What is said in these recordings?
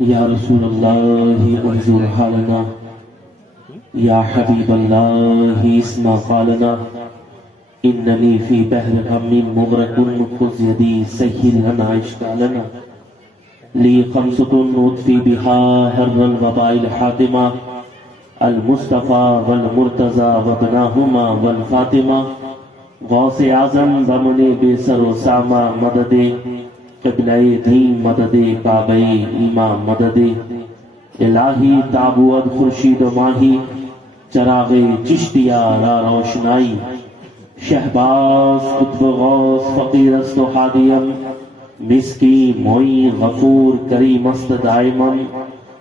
یا رسول اللہ انظر حالنا، یا حبیب اللہ اسمع قالنا، اننی فی بحر غم مغرق خذ یدی سہل لنا اشکالنا، لی خمسۃ اطفی بہا حر الوباء الحاتمہ، المصطفیٰ والمرتضی وابناہما والفاطمہ، غوث اعظم بمن بے سر و سامہ مدد، قبلہ دین مدد، کعبہ ایمان مدد، الہی تابوت خورشید و ماہی، چراغ چشتیہ را روشنائی، شہباز قطب غوث فقیر است و حادیم، مسکی معین غفور کریم است دائماً،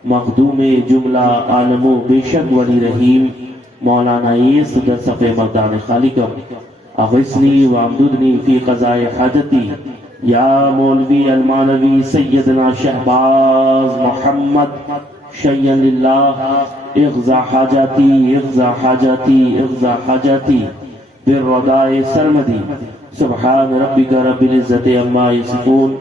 مخدوم جملہ عالم و بے شک ولی رحیم، مولانا ایس در صفِ مردان خالقم، اغثنی وامددنی فی قضاء حاجتی، یا مولوی المانوی سیدنا شہباز محمد شیئا للہ، اغزا حاجاتی اغزا حاجاتی اغزا حاجاتی بالرداء سرمدی، سبحان ربک رب العزت عما یصفون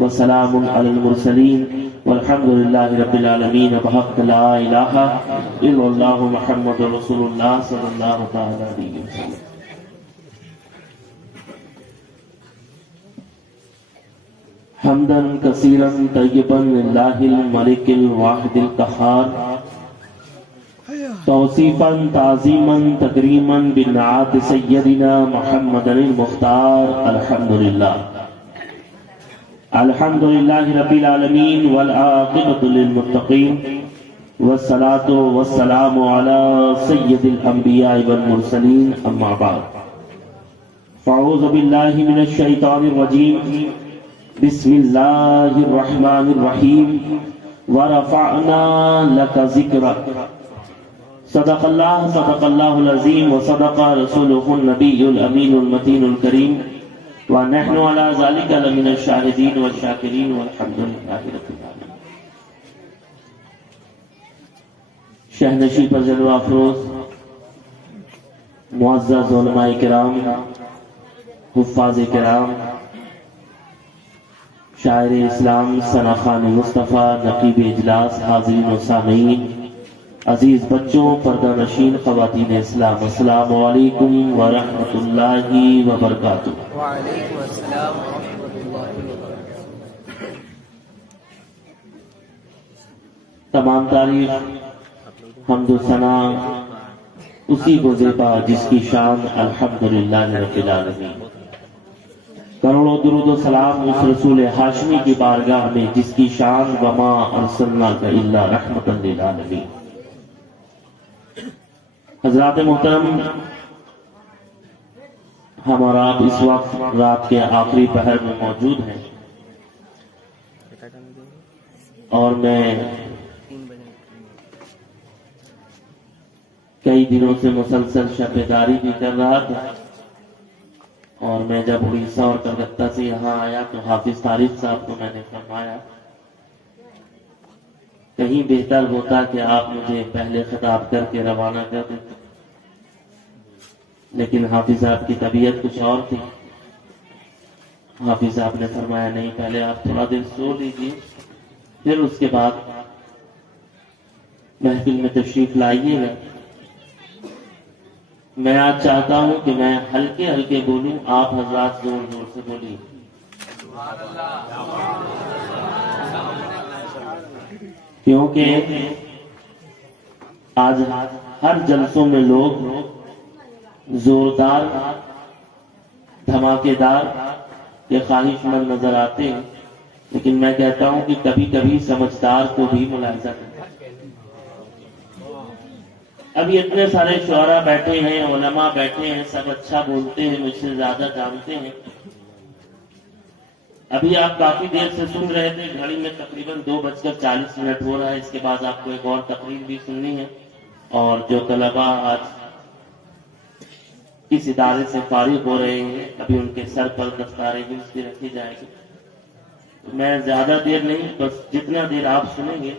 وسلام علی المرسلین والحمد للہ رب العالمین بحق لا الہ الا اللہ محمد رسول اللہ صلی اللہ تعالی علیہ وسلم۔ حمداً کثیراً طیباً للہ الملک الواحد القہار، توصیفاً تعظیماً تکریماً بنعات سیدنا محمد المختار، الحمدللہ الحمدللہ رب العالمین والعاقبۃ للمتقین، والصلاة والسلام علی سید الانبیاء والمرسلین، اما بعد، فاعوذ باللہ من الشیطان الرجیم، بسم اللہ الرحمن الرحیم، ورفعنا لک ذکرک، صدق اللہ العظیم، وصدق رسولہ النبی الامین المتین الکریم، ونحن علی ذلک لمن الشاہدین والشاکرین والحمد للہ رب العالمین۔ شہنشی پر جلوہ افروز معزز علماء کرام، حفاظ کرام، شاعر اسلام، ثنا خان مصطفیٰ، نقیب اجلاس، حاضرین و سامعین، عزیز بچوں، پردہ نشین خواتین اسلام، السلام علیکم ورحمۃ اللہ وبرکاتہ۔ وعلیکم السلام ورحمۃ اللہ وبرکاتہ۔ تمام تعریف حمد و ثنا اسی کو زیبا جس کی شان الحمدللہ رب العالمین، کروڑوں درود و سلام اس رسول ہاشمی کی بارگاہ میں جس کی شان وما ارسلناک الا رحمتا للعالمین۔ حضرات محترم، ہم اور آپ اس وقت رات کے آخری پہر میں موجود ہیں، اور میں کئی دنوں سے مسلسل شب بیداری بھی کر رہا تھا، اور میں جب اڑیسہ اور کلکتہ سے یہاں آیا تو حافظ طارق صاحب کو میں نے فرمایا کہیں بہتر ہوتا کہ آپ مجھے پہلے خطاب کر کے روانہ کر دیتے، لیکن حافظ صاحب کی طبیعت کچھ اور تھی۔ حافظ صاحب نے فرمایا نہیں، پہلے آپ تھوڑا دیر سو لیجیے، پھر اس کے بعد محفل میں تشریف لائیے گا۔ میں آج چاہتا ہوں کہ میں ہلکے ہلکے بولوں، آپ حضرات زور زور سے بولیے۔ کیونکہ آج ہر جلسوں میں لوگ زوردار، دھماکے دار یا خواہش مند نظر آتے ہیں، لیکن میں کہتا ہوں کہ کبھی کبھی سمجھدار کو بھی ملاحظہ کریں۔ ابھی اتنے سارے شعراء بیٹھے ہیں، علماء بیٹھے ہیں، سب اچھا بولتے ہیں، مجھ سے زیادہ جانتے ہیں۔ ابھی آپ کافی دیر سے سن رہے تھے، گھڑی میں تقریباً 2:40 ہو رہا ہے، اس کے بعد آپ کو ایک اور تقریر بھی سننی ہے، اور جو طلباء آج اس ادارے سے فارغ ہو رہے ہیں، ابھی ان کے سر پر دستار حفظ بھی رکھی جائے گی۔ میں زیادہ دیر نہیں، بس جتنا دیر آپ سنیں گے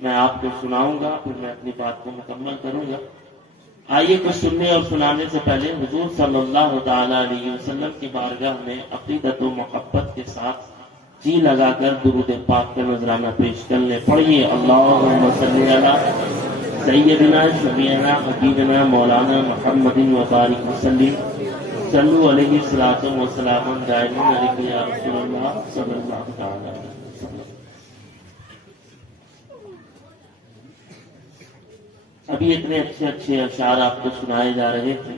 میں آپ کو سناؤں گا، پھر میں اپنی بات کو مکمل کروں گا۔ آئیے کچھ سننے اور سنانے سے پہلے حضور صلی اللہ تعالی علیہ وسلم کی بارگاہ میں عقیدت و محبت کے ساتھ جی لگا کر درود پاک کا نذرانہ پیش کر لیں. پڑھیے اللہم صلی علی سیدنا شفیعنا حبیبنا مولانا محمد وبارک وسلم صلو علیہ الصلوۃ والسلام دائمین علیہ یا رسول اللہ صلی اللہ تعالی علیہ وسلم. ابھی اتنے اچھے اچھے اشعار آپ کو سنائے جا رہے تھے،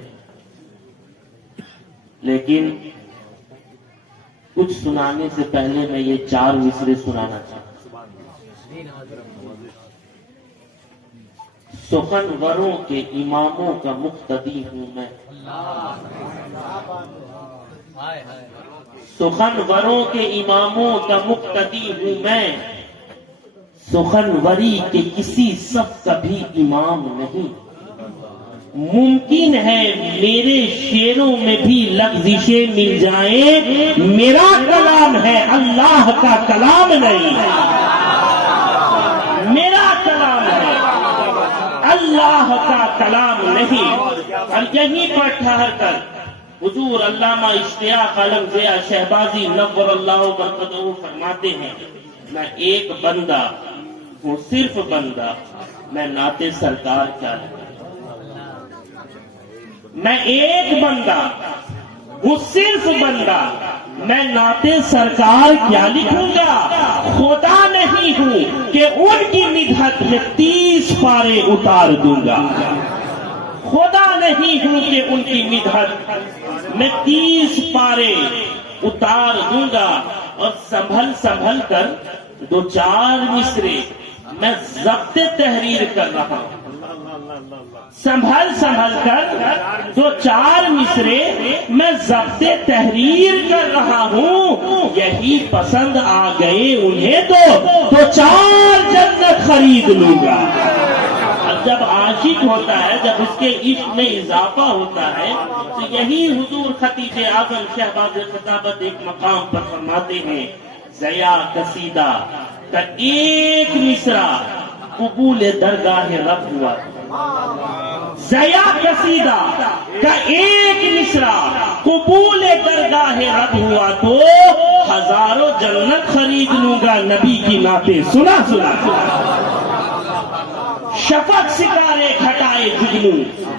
لیکن کچھ سنانے سے پہلے میں یہ 4 مصرے سنانا چاہتا ہوں. سخنوروں کے اماموں کا مقتدی ہوں میں، سخنوروں کے اماموں کا مقتدی ہوں میں، سخنوری کے کسی صف کا بھی امام نہیں. ممکن ہے میرے شعروں میں بھی لغزشیں مل جائیں، میرا کلام ہے اللہ کا کلام نہیں. میرا کلام ہے اللہ کا کلام نہیں. اور یہیں پر ٹھہر کر حضور علامہ اشتیاق عالم ضیاء شہبازی نور اللہ مرقدہ فرماتے ہیں، میں ایک بندہ ہوں، صرف بندہ، میں نعت سرکار کیا لگا. میں ایک بندہ ہوں، صرف بندہ، میں نعت سرکار کیا لکھوں گا. خدا نہیں ہوں کہ ان کی مدحت میں 30 پارے اتار دوں گا. خدا نہیں ہوں کہ ان کی مدحت میں 30 پارے اتار دوں گا. اور سنبھل سنبھل کر 2-4 مصرے میں ضبط تحریر کر رہا ہوں. سنبھل سنبھل کر 2-4 مصرے میں ضبط تحریر کر رہا ہوں. یہی پسند آ گئے انہیں تو 4 جنت خرید لوں گا. اور جب عاشق ہوتا ہے، جب اس کے عشق میں اضافہ ہوتا ہے، تو یہی حضور خطیب اعظم شہباز خطابت ایک مقام پر فرماتے ہیں، ضیاء قصیدہ کا ایک مصرع قبول درگاہ رب ہوا. ضیاء قصیدہ کا ایک مصرع قبول درگاہ رب ہوا تو 1000 جنت خرید لوں گا. نبی کی نعتیں سنا سنا. شفق ستارے گھٹائے جگنو،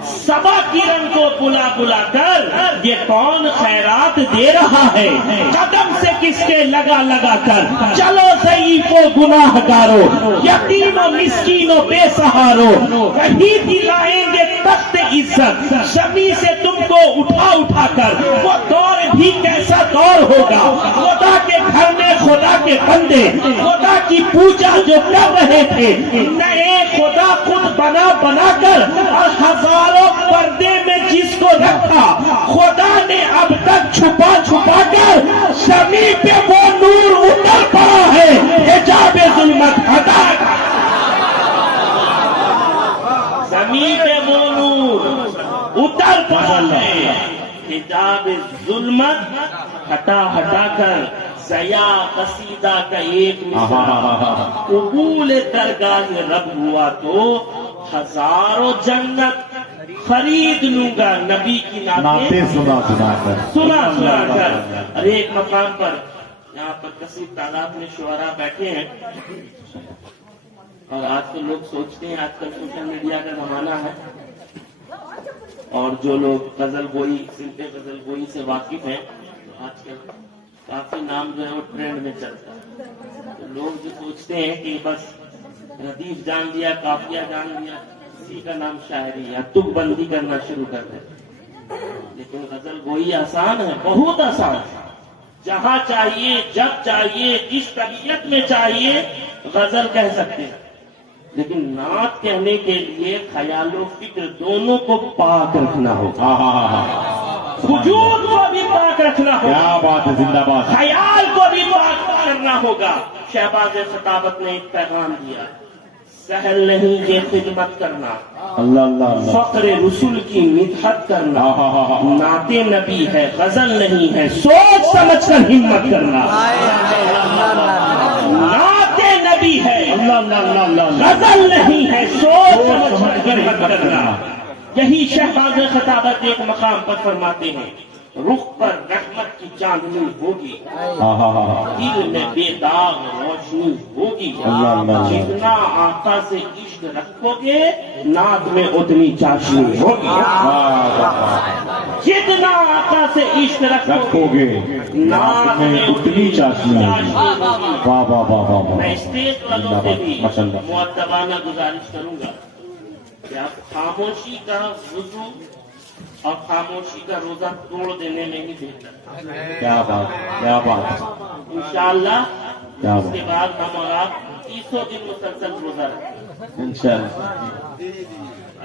صبا کرن کو بلا بلا کر، یہ کون خیرات دے رہا ہے قدم سے کس کے لگا لگا کر. چلو ضعیفو گناہ گارو، یتیم و مسکین و بے سہارو، وہی دلائیں گے تخت عزت شمی سے تم کو اٹھا اٹھا کر. وہ دور بھی کیسا دور ہوگا، خدا کے گھر میں خدا کے بندے خدا کی پوجا جو کر رہے تھے، نئے خدا خود بنا بنا کر، اور ہزاروں پردے میں جس کو رکھا خدا نے اب تک چھپا چھپا کر، شمی پہ وہ نور اتر پڑا ہے، حجاب ظلمت ہٹا کر. زمین پہ وہ نور اتر پڑا ہے، حجاب ظلمت ہٹا ہٹا کر. ضیاء قصیدہ کا ایک مصرع قبول درگاہ رب ہوا تو 1000 جنت خرید لوں گا. نبی کی نعتیں سنا کر. اور ایک مقام پر یہاں پر کثیر تعداد میں شعراء بیٹھے ہیں، اور آج کل لوگ سوچتے ہیں آج کل سوشل میڈیا کا زمانہ ہے، اور جو لوگ غزل گوئی صنف غزل گوئی سے واقف ہیں، آج کل کافی نام جو ہے وہ ٹرینڈ میں چلتا ہے. تو لوگ جو سوچتے ہیں کہ بس ردیف جان دیا، قافیہ جان دیا، اسی کا نام شاعری یا تک بندی کرنا شروع کر دیں. لیکن غزل گوئی آسان ہے، بہت آسان ہے. جہاں چاہیے، جب چاہیے، جس طبیعت میں چاہیے غزل کہہ سکتے ہیں. لیکن نعت کہنے کے لیے خیال و فکر دونوں کو پاک رکھنا ہوگا. وجود کو بھی پاک رکھنا ہوگا. کیا بات ہے، زندہ باد. خیال کو بھی پاک کرنا ہوگا. شہباز خطابت نے ایک پیغام دیا، سہل نہیں یہ خدمت کرنا، اللہ اللہ اللہ. فقر رسول کی مدحت کرنا. نعت نبی ہے، غزل نہیں ہے، سوچ سمجھ کر ہمت کرنا. نعت نبی ہے، غزل نہیں ہے، سوچ سمجھ کر ہمت کرنا. یہی شہباز خطابت ایک مقام پر فرماتے ہیں، رخ پر رحمت کی چاندنی ہوگی، ہاں ہاں ہاں دل میں بے داغ روشنی ہوگی، اللہ اللہ جتنا آقا سے عشق رکھو گے نعت میں اتنی چاشنی ہوگی، جتنا آقا سے عشق رکھو گے نعت میں اتنی چاشنی ہوگی۔ واہ واہ واہ واہ میں واہ اسٹیج والوں سے بھی ماشاء اللہ مؤدبانہ گزارش کروں گا کہ آپ خاموشی کا وضو اور خاموشی کا روزہ توڑ دینے میں ہی بہتر، کیا بات کیا بات انشاءاللہ کیا اس کے بات بعد ہم اور آپ 30 دن مسلسل روزہ رکھیں گے۔ انشاءاللہ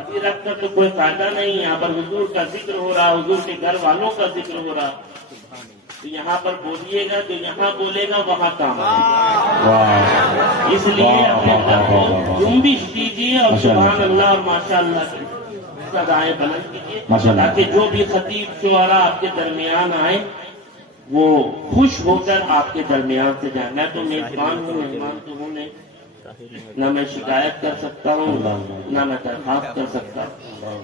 ابھی رکھ کر تو کوئی فائدہ نہیں، یہاں پر حضور کا ذکر ہو رہا، حضور کے گھر والوں کا ذکر ہو رہا، تو یہاں پر بولیے گا، جو یہاں بولے گا وہاں کام آئے گا، واہ اس لیے اپنے گھر کو جنبش کیجیے اور سبحان اللہ اور ماشاء اللہ کی صدائیں بلند کیجیے، تاکہ جو بھی خطیب شعراء آپ کے درمیان آئے وہ خوش ہو کر آپ کے درمیان سے جائیں۔ میں تو میزبان ہوں، مہمان تو ہوں نہیں، نہ میں شکایت کر سکتا ہوں نہ میں درخواست کر سکتا ہوں۔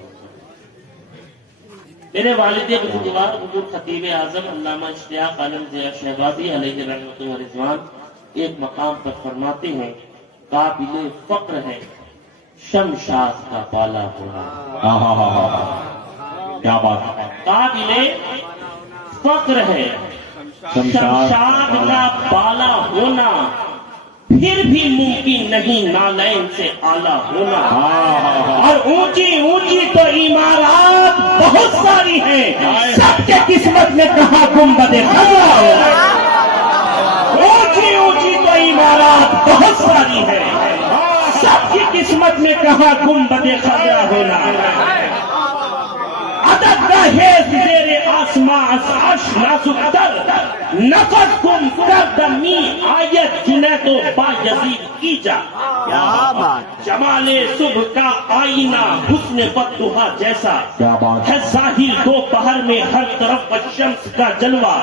میرے والد بزرگوار حضور خطیب اعظم علامہ اشتیاق عالم ضیاء شہبازی علیہ رحمت و رضوان ایک مقام پر فرماتے ہیں، قابل فقر ہے شمشاد کا بالا ہونا، ہاں ہاں ہاں ہاں کیا بات ہے قابل فقر ہے شمشاد کا بالا ہونا، پھر بھی ممکن نہیں نالین سے اعلیٰ ہونا، اور اونچی اونچی تو عمارات بہت ساری ہیں، سب کے قسمت میں کہاں گنبد خضرا ہونا، اونچی اونچی تو عمارات بہت ساری ہیں، سب کی قسمت میں کہاں گنبد خضرا ہونا، عدد کا ہے زیر آسمان عرش نازک تر، نفس گم کردمی آیت جنید و بایزید کی جا، جمال صبح کا آئینہ حسن بددہا جیسا کیا بات ہے، ظاہر دوپہر میں ہر طرف شمس کا جلوہ،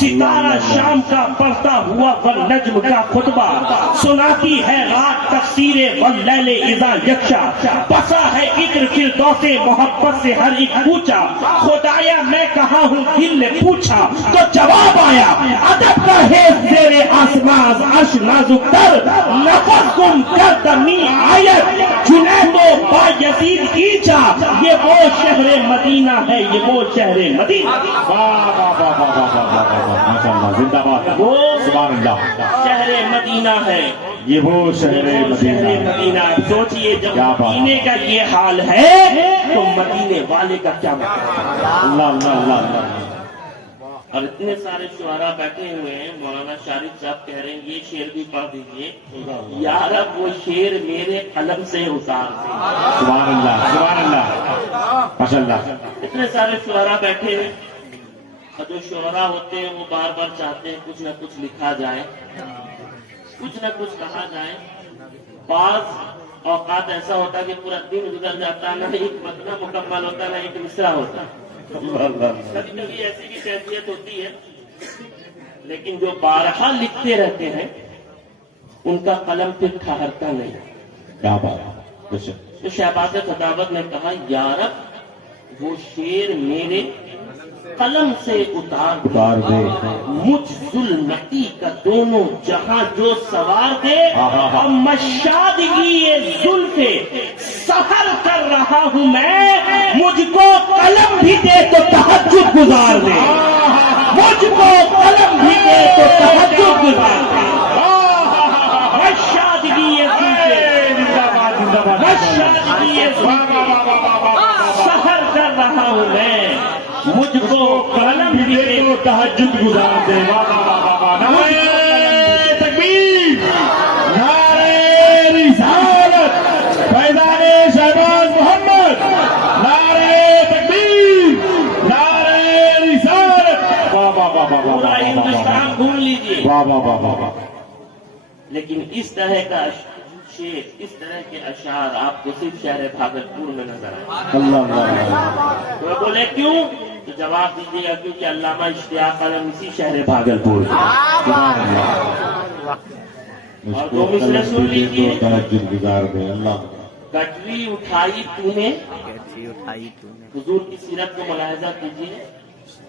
ستارہ شام کا پڑھتا ہوا والنجم کا خطبہ، سناتی ہے رات تفسیر واللیل اذا یکشا، بسا ہے عطر فردوس محبت سے ہر ایک پوچھا، خدایا میں کہاں ہوں دل نے پوچھا تو جواب آیا، ادب کا ہے زیر آسمان عرش نازک تر، نفس گم کردمی آیت جنید و بایزید ایچا، یہ وہ شہر مدینہ ہے، یہ وہ شہر مدینہ، واہ واہ واہ واہ واہ واہ واہ ماشاء اللہ زندہ باد وہ سبحان اللہ شہر مدینہ ہے، یہ وہ شہر شہر مدینہ مدینہ۔ سوچئے جب کیا بات۔ مدینے کا یہ حال ہے تو مدینے والے کا کیا مطلب؟ اللہ اللہ اللہ اللہ اور اتنے سارے شعراء بیٹھے ہوئے ہیں، مولانا شارف صاحب کہہ رہے ہیں یہ شعر بھی پڑھ دیجئے، یا رب وہ شعر میرے قلم سے اتار دے، سبحان اللہ ماشاء اللہ اتنے سارے شعراء بیٹھے ہیں، اور جو شعراء ہوتے ہیں وہ بار بار چاہتے ہیں کچھ نہ کچھ لکھا جائے، کچھ نہ کچھ کہا جائے، بعض اوقات ایسا ہوتا ہے کہ پورا دن گزر جاتا ہے، نہ ایک متن مکمل ہوتا ہے نہ ایک مصرع ہوتا ہے، کبھی کبھی ایسی بھی کیفیت ہوتی ہے، لیکن جو بارہا لکھتے رہتے ہیں ان کا قلم پھر ٹھہرتا نہیں۔ کیا بات ہے تو شہباز خطابت نے کہا یا رب وہ شعر میرے قلم سے اتار دے، مجھ ظلمتی کا دونوں جہاں جو سوار دے، اور مشادگی یہ زلف سحر کر رہا ہوں میں، مجھ کو قلم بھی دے تو تہجد گزار دے، مجھ کو قلم بھی دے تو تہجد گزار دے، مشادگی یہ زلف، مشادگی یہ زلف سحر کر رہا ہوں میں، مجھ کو قلم بھی دے تو تہجد گزار دے، نعرہ تکبیر، نعرہ رسالت، فیضان شہباز محمد، نعرہ تکبیر، نعرہ رسالت، واہ واہ واہ واہ پورا ہندوستان گھوم لیجیے، واہ واہ واہ واہ واہ لیکن اس طرح کا شعر، اس طرح کے اشعار آپ کو صرف شہر بھاگلپور میں نظر آئے۔ اللہ اللہ تو بولے کیوں؟ تو جواب دیجیے گا کیونکہ علامہ اشتیاق عالم اسی شہر بھاگلپور کے، اور دو مصرع سن لیجیے، تہجد گزار دے اللہ کٹری اٹھائی تو نے، حضور کی سیرت کو ملاحظہ کیجیے،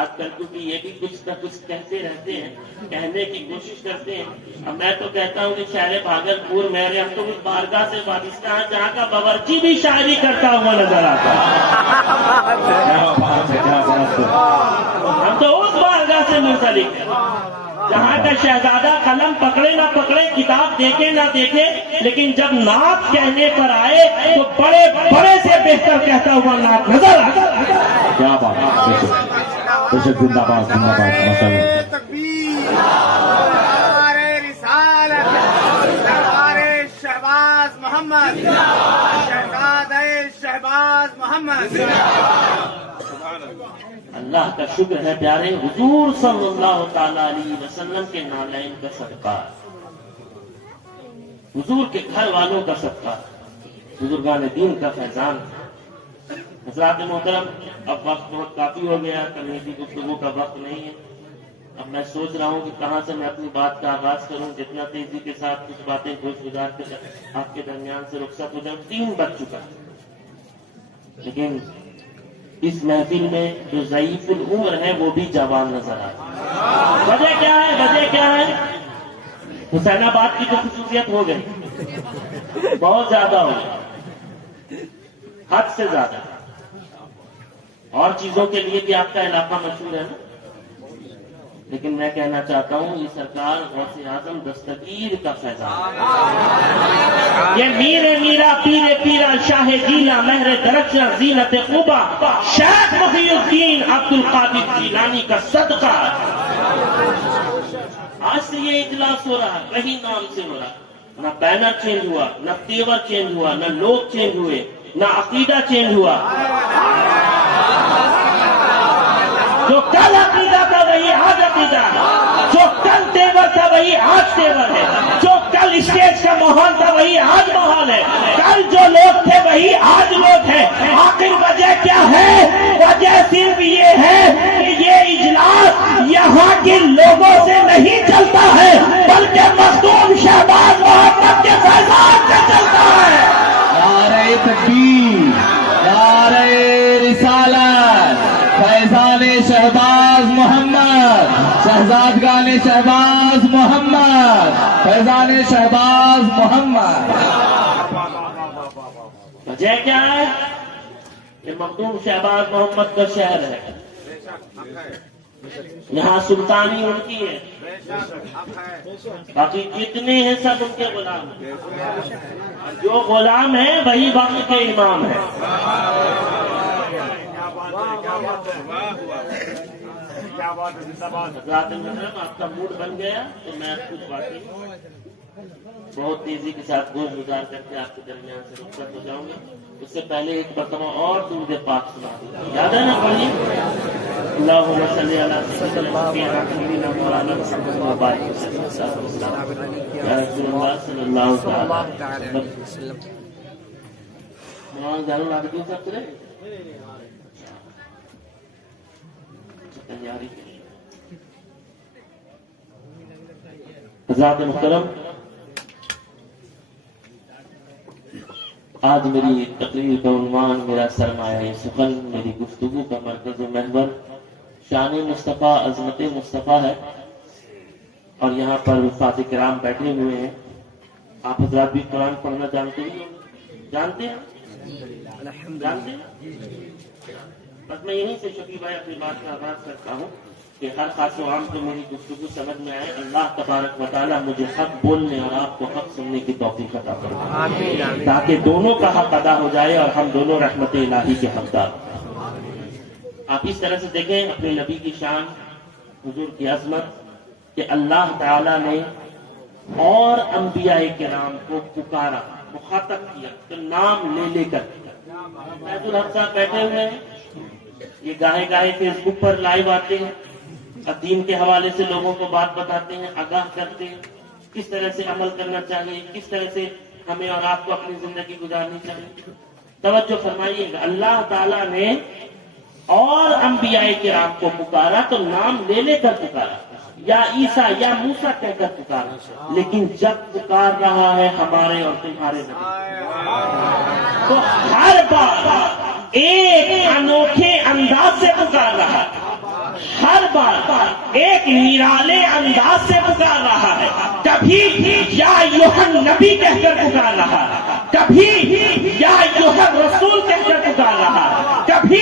آج کل کیونکہ یہ بھی کچھ نہ کچھ کہتے رہتے ہیں، کہنے کی کوشش کرتے ہیں. اب میں تو کہتا ہوں کہ شہر بھاگلپور میرے ہم تو بارگاہ سے پاکستان جہاں کا باورچی بھی شاعری کرتا ہوا نظر آتا ہے. کیا بات ہے، کیا بات ہے. ہم تو اس بارگاہ سے منسلک ہیں جہاں کا شہزادہ قلم پکڑے نہ پکڑے، کتاب دیکھے نہ دیکھے، لیکن جب نعت کہنے پر آئے تو بڑے بڑے سے بہتر کہتا ہوا نعت نظر آتا. کیا بات ہے. بے شک زندہ باد، زندہ باد، ماشاء اللہ. تکبیر نعرہ رسالت سرکار شہباز محمد شہزادہ شہباز محمد. اللہ کا شکر ہے پیارے حضور صلی اللہ تعالی علیہ وسلم کے نالین کا صدقہ، حضور کے گھر والوں کا صدقہ، بزرگان دین کا فیضان. حضرات محترم، اب وقت بہت کافی ہو گیا، کمیٹی گفتگو کا وقت نہیں ہے. اب میں سوچ رہا ہوں کہ کہاں سے میں اپنی بات کا آغاز کروں. جتنا تیزی کے ساتھ کچھ باتیں گوش گزار کے آپ کے درمیان سے رخصت ہو جاؤں. 3 بج چکا ہے، لیکن اس محفل میں جو ضعیف العمر ہے وہ بھی جوان نظر آتا ہے. وجہ کیا ہے؟ وجہ کیا ہے؟ حسین آباد کی تو خصوصیت ہو گئی، بہت زیادہ ہو گئی، حد سے زیادہ. اور چیزوں کے لیے بھی آپ کا علاقہ مشہور ہے نا، لیکن میں کہنا چاہتا ہوں یہ سرکار غوث اعظم دستگیر کا فیضان، یہ میر میرا پیر پیرا شاہ جیلا مہر درخشاں زینت خوبا شیخ محی الدین عبد القادر جیلانی کا صدقہ. آج سے یہ اجلاس ہو رہا ہے، وہی نام سے ہو رہا. نہ بینر چینج ہوا، نہ تیور چینج ہوا، نہ لوگ چینج ہوئے، نہ عقیدہ چینج ہوا. جو کل عقیدہ تھا وہی آج عقیدہ ہے، جو کل تیور تھا وہی آج تیور ہے، جو کل اسٹیج کا ماحول تھا وہی آج ماحول ہے، کل جو لوگ تھے وہی آج لوگ ہیں. آخر وجہ کیا ہے؟ وجہ صرف یہ ہے کہ یہ اجلاس یہاں کے لوگوں سے نہیں چلتا ہے بلکہ مخدوم شہباز محمد کے فیضان سے چلتا ہے. نعرہ تکبیر، نعرہ رسالت، فیضان شہباز محمد، شہزادگان شہباز محمد، فیضان شہباز محمد. وجہ کیا ہے؟ یہ مخدوم شہباز محمد کا شہر ہے، یہاں سلطانی ان کی ہے، باقی جتنے ہیں سب ان کے غلام ہیں. جو غلام ہیں وہی وقت کے امام ہیں. حضرات محترم، آپ کا موڈ بن گیا تو میں کچھ باتیں بہت تیزی کے ساتھ گوش گزار کر کے آپ کے درمیان سے رخصت ہو جاؤں گا. اس سے پہلے ایک مرتبہ اور درود پاک سنا دوں. یاد ہے نا پڑھیے، اللہم صلی علی سیدنا مولانا محمد و بارک وسلم یا رسول اللہ صلی اللہ تعالی وسلم. مولانا جان العابدین صاحب چلے تیاری. حضرات محترم، آج میری تقریر کا عنوان میرا سرمایہ سخن، میری گفتگو کا مرکز و محور شان مصطفیٰ، عظمت مصطفیٰ ہے. اور یہاں پر وفات کرام بیٹھے ہوئے ہیں. آپ حضرات بھی قرآن پڑھنا جانتے ہیں؟ جانتے ہیں؟ بس میں یہیں سے شفیع بھائی اپنی بات کا آغاز کرتا ہوں کہ ہر خاص و عام کو میری گفتگو سمجھ میں آئے. اللہ تبارک و تعالیٰ مجھے حق بولنے اور آپ کو حق سننے کی توفیق عطا فرمائے تاکہ دونوں کا حق ادا ہو جائے اور ہم دونوں رحمت الہی کے حقدار ہوں. آپ اس طرح سے دیکھیں اپنے نبی کی شان، حضور کی عظمت کہ اللہ تعالیٰ نے اور انبیاء کرام کو پکارا، مخاطب کیا تو نام لے لے کر. فیض الحق صاحب بیٹھے ہوئے ہیں، یہ گاہے گاہے فیس بک پر لائیو آتے ہیں، دین کے حوالے سے لوگوں کو بات بتاتے ہیں، آگاہ کرتے ہیں کس طرح سے عمل کرنا چاہیے، کس طرح سے ہمیں اور آپ کو اپنی زندگی گزارنی چاہیے. توجہ فرمائیے گا، اللہ تعالیٰ نے اور انبیاء کرام کو پکارا تو نام لے لے کر پکارا، یا عیسیٰ یا موسیٰ کہہ کر پکارا. لیکن جب پکار رہا ہے ہمارے اور تمہارے نبی تو ہر بار ایک انوکھے انداز سے پکار رہا ہے، ہر بار ایک نرالے انداز سے پکار رہا ہے. کبھی یا ایھا النبی کہہ کر پکار رہا ہے, کبھی یا ایھا الرسول کہہ کر پکار رہا ہے, کبھی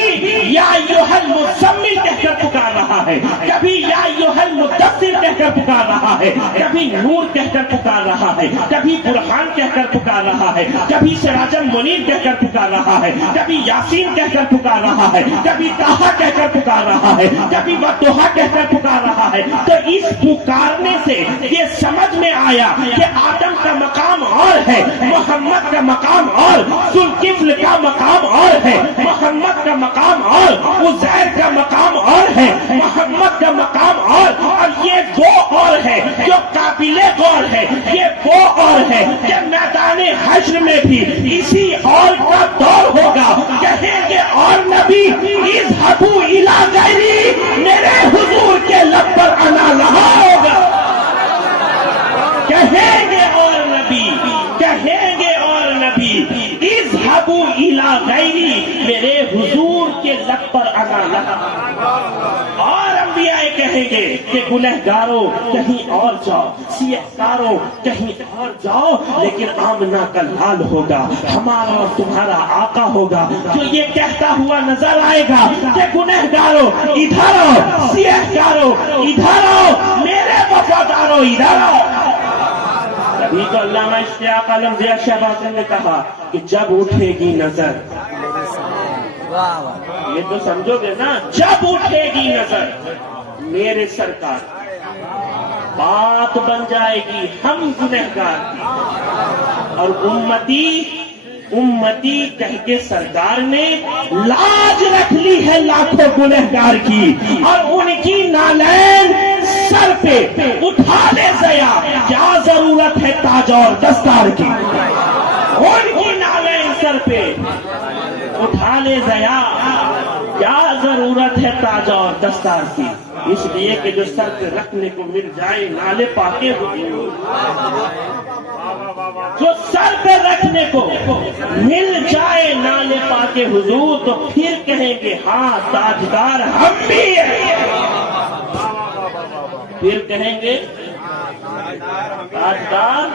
یا ایھا المزمل کہہ کر پکار رہا ہے, کبھی یا ایھا المدثر کہہ کر پکار رہا ہے, کبھی نور کہہ کر پکار رہا ہے, کبھی برہان کہہ کر پکار رہا ہے, کبھی سراج منیر کہہ کر پکار رہا ہے, کبھی یاسین کہہ کر پکار رہا ہے, کبھی طٰہٰ کہہ کر پکار رہا ہے, کبھی والضحیٰ کہہ کر پکار رہا ہے. تو اس پکارنے سے یہ سمجھ میں آیا کہ آدم کا مقام اور ہے, محمد کا مقام اور, ذوالکفل کا مقام اور ہے, محمد کا مقام اور, عزیر کا مقام اور ہے, محمد کا مقام اور یہ وہ اور ہے جو قابل غور ہے, یہ وہ اور ہے کہ میدان حشر میں بھی اسی اور کا دور ہوگا. کہیں گے اور نبی اذهبوا الی غیری, میرے حضور کے لب پر انا لہا ہوگا. کہیں گے اور نبی, کہیں گے اور نبی اذهبوا الی غیری, میرے حضور کے لب پر انا لہا. اور انبیاء کہیں گے کہ گنہگاروں کہیں اور جاؤ, سیہکاروں کہیں اور جاؤ, لیکن آمنہ کا لال ہوگا, ہمارا اور تمہارا آقا ہوگا جو یہ کہتا ہوا نظر آئے گا کہ گنہگاروں ادھر آؤ, سیہکاروں ادھر آؤ, میرے وفاداروں ادھر آؤ. تبھی تو علامہ اشتیاق عالم ضیاء شہباز نے کہا کہ جب اٹھے گی نظر, یہ تو سمجھو گے نا, جب اٹھے گی نظر میرے سرکار, بات بن جائے گی ہم گنہگار کی, اور امتی امتی کہہ کے سرکار نے لاج رکھ لی ہے لاکھوں گنہگار کی, اور ان کی نالین سر پہ اٹھا لے ضیا, کیا ضرورت ہے تاج اور دستار کی. ان کی نالین سر پہ اٹھا لے ضیا, کیا ضرورت ہے تاج اور دستار کی. اس لیے کہ جو سر پہ رکھنے کو مل جائے نالے پاکے حضور, جو سر پہ رکھنے کو مل جائے نالے پاکے حضور, تو پھر کہیں گے ہاں تاجدار ہم بھی ہیں. پھر کہیں گے تاجدار,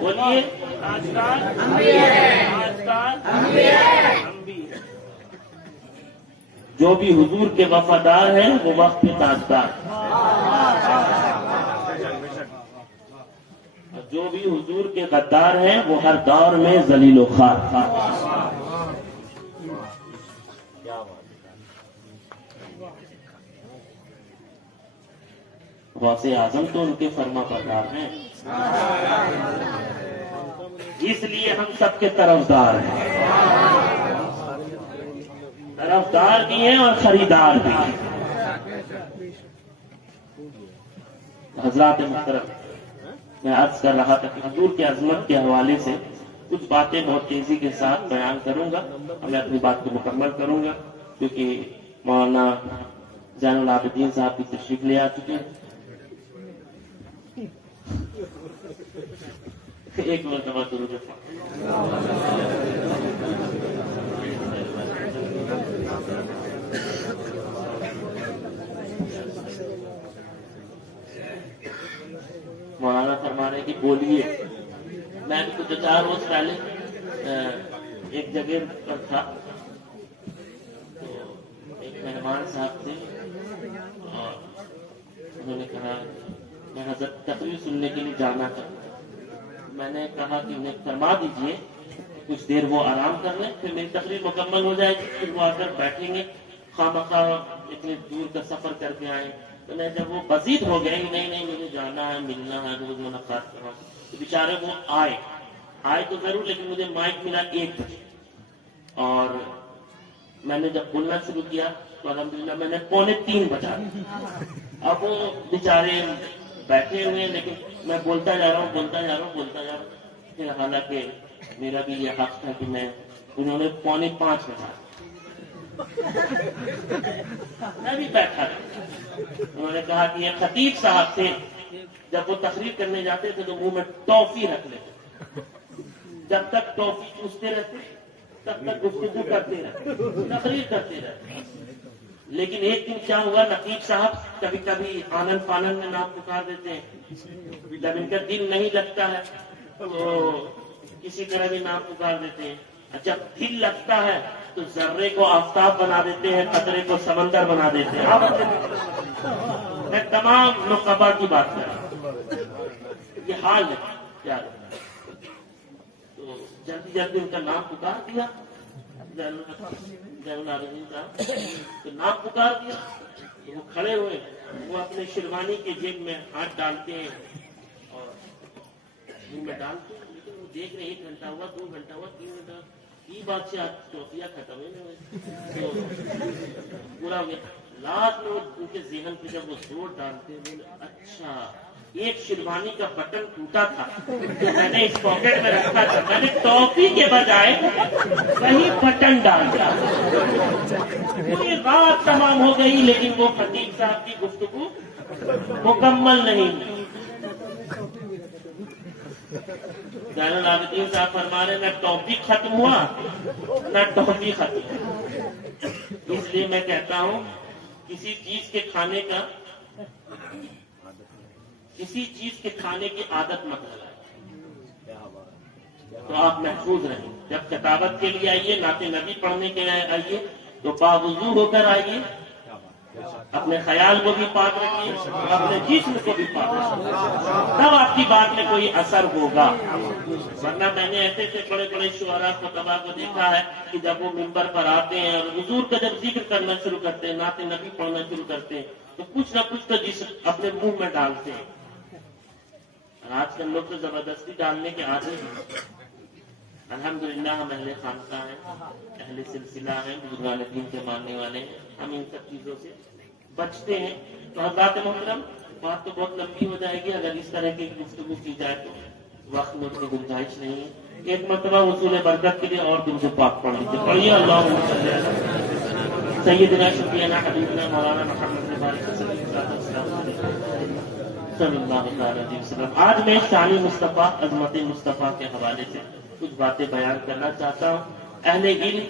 بولیے تاجدار ہم بھی ہیں, تاجدار ہم بھی ہیں. جو بھی حضور کے وفادار ہیں وہ وقت پہ تاجدار, جو بھی حضور کے غدار ہیں وہ ہر دور میں ذلیل و خوار. غوث اعظم تو ان کے فرما بردار ہیں, اس لیے ہم سب کے طرفدار ہیں, طرفدار بھی ہیں اور خریدار بھی ہیں. حضرات محترم, میں عرض کر رہا تھا کہ حضور کی عظمت کے حوالے سے کچھ باتیں بہت تیزی کے ساتھ بیان کروں گا, اور میں اپنی بات کو مکمل کروں گا کیونکہ مولانا زین العابدین صاحب کی تشریف لے آ چکے ہیں. ایک مرتبہ درود مولانا فرمانے کی بولیے. میں بھی کچھ 4 روز پہلے ایک جگہ پر تھا, تو ایک مہمان صاحب تھے اور انہوں نے کہا میں حضرت تقریر سننے کے لیے جانا چاہتا ہوں. میں نے کہا کہ انہیں فرما دیجئے کچھ دیر وہ آرام کر لیں, پھر میری تقریر مکمل ہو جائے گی, پھر وہ آ کر بیٹھیں گے. خواہ اتنے دور کا سفر کر کے آئے, تو میں جب وہ بزید ہو گئے نہیں مجھے جانا ہے, ملنا ہے, روز ملاقات کرنا, تو بیچارے وہ آئے تو ضرور, لیکن مجھے مائک ملا 1 بجے, اور میں نے جب بولنا شروع کیا تو الحمدللہ میں نے 2:45 بجا. اب وہ بیچارے بیٹھے ہوئے ہیں, لیکن میں بولتا جا رہا ہوں, پھر حالانکہ میرا بھی یہ حق تھا کہ انہوں نے 4:45 بجا, میں بھی بیٹھا تھا. انہوں نے کہا کہ یہ خطیب صاحب تھے, جب وہ تقریر کرنے جاتے تھے تو منہ میں ٹافی رکھ لیتے, جب تک ٹافی چوستے رہتے تب تک گفتگو کرتے رہتے, تقریر کرتے رہتے. لیکن ایک دن کیا ہوا، نقیب صاحب کبھی کبھی آنن فانن میں نام پکار دیتے ہیں، جب ان کا دل نہیں لگتا ہے تو کسی طرح بھی نام پکار دیتے ہیں، جب دل لگتا ہے تو ذرے کو آفتاب بنا دیتے ہیں، قطرے کو سمندر بنا دیتے ہیں۔ میں تمام نقبا کی بات کر رہا ہوں، یہ حال ہے کیا ہے؟ تو جلدی جلدی ان کا نام پکار دیا، زین العابدین کا تو نام پکار دیا، تو وہ کھڑے ہوئے، وہ اپنے شیروانی کے جیب میں ہاتھ ڈالتے ہیں اور منہ میں ڈالتے ہیں، لیکن وہ دیکھ رہے 1 گھنٹہ ہوا، 2 گھنٹہ ہوا، 3 گھنٹہ، یہ بات سے آج ٹوفیاں ختم ہی نہیں ہوئی، تو پورا ہو گیا۔ لاسٹ میں ان کے ذہن پہ جب وہ زور ڈالتے ہیں، بولے اچھا ایک شیروانی کا بٹن ٹوٹا تھا جو میں نے اس پاکٹ میں رکھا تھا، میں نے ٹوپی کے بجائے وہی بٹن ڈال دیا۔ پوری رات تمام ہو گئی لیکن وہ خطیب صاحب کی گفتگو مکمل نہیں ہوئی۔ زین العابدین صاحب فرما رہے نہ ٹوپی ختم ہوا نہ ٹوپی ختم ہوا۔ اس لیے میں کہتا ہوں کسی چیز کے کھانے کی عادت مت لگائیں تو آپ محفوظ رہیں۔ جب خطابت کے لیے آئیے، نعت نبی پڑھنے کے لیے آئیے تو باوضو ہو کر آئیے، اپنے خیال کو بھی پاک رکھیے، اپنے جسم کو بھی پاک رکھیے، تب آپ کی بات میں کوئی اثر ہوگا۔ ورنہ میں نے ایسے بڑے بڑے شعراء خطبہ کو دیکھا ہے کہ جب وہ ممبر پر آتے ہیں اور حضور کا جب ذکر کرنا شروع کرتے ہیں، نعت نبی پڑھنا شروع کرتے ہیں تو کچھ نہ کچھ تو جسم اپنے منہ میں ڈالتے ہیں۔ آج کل لوگ تو زبردستی ڈالنے کے عادی ہیں۔ الحمدللہ ہم اہل خانقاہ ہیں، اہل سلسلہ ہیں، بزرگان دین کے ماننے والے ہیں، ہم ان سب چیزوں سے بچتے ہیں۔ تو حضرات محترم بات تو بہت لمبی ہو جائے گی، اگر اس طرح کی گفتگو کی جائے تو وقت میں اتنی گنجائش نہیں ہے۔ ایک مرتبہ وصول برکت کے لیے اور دل سے پاک پڑھ لیجیے، پڑھیے اللہم صلی علی سیدنا شفیعنا حبیبنا مولانا محمد صلی اللہ علیہ وسلم۔ آج میں شان مصطفیٰ، عظمت مصطفیٰ کے حوالے سے کچھ باتیں بیان کرنا چاہتا ہوں۔ اہل علم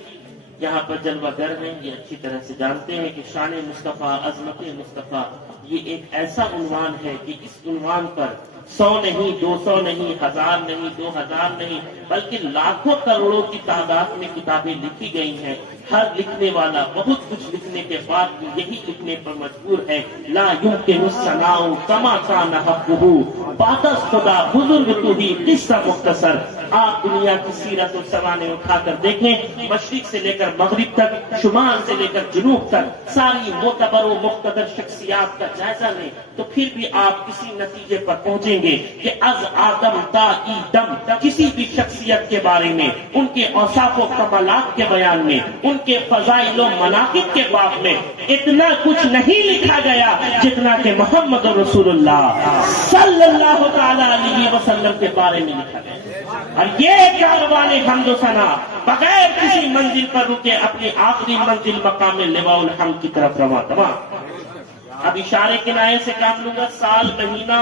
یہاں پر جلوہ گر ہیں، یہ اچھی طرح سے جانتے ہیں کہ شان مصطفیٰ، عظمت مصطفیٰ یہ ایک ایسا عنوان ہے کہ اس عنوان پر 100 نہیں، 200 نہیں، 1000 نہیں، 2000 نہیں، بلکہ لاکھوں کروڑوں کی تعداد میں کتابیں لکھی گئی ہیں۔ ہر لکھنے والا بہت کچھ لکھنے کے بعد بھی یہی لکھنے پر مجبور ہے، لا یمکن الثناء کما کان حقہ، باتس خدا بزرگ تو ہی قصہ مختصر۔ آپ دنیا کی سیرت و سوانح اٹھا کر دیکھیں، مشرق سے لے کر مغرب تک، شمال سے لے کر جنوب تک، ساری معتبر و مقتدر شخصیات کا جائزہ لیں تو پھر بھی آپ کسی نتیجے پر پہنچیں گے کہ از آدم تا ایدم کسی بھی شخصیت کے بارے میں، ان کے اوصاف و کمالات کے بیان میں، ان کے فضائل و مناقب کے باب میں اتنا کچھ نہیں لکھا گیا جتنا کہ محمد رسول اللہ صلی اللہ تعالی علیہ وسلم کے بارے میں لکھا گیا۔ اور یہ کاروان حمد و ثنا بغیر کسی منزل پر رکے اپنی آخری منزل مقام لواء الحمد کی طرف رواں تمام۔ اب اشارے کنائے سے کام لوں گا، سال، مہینہ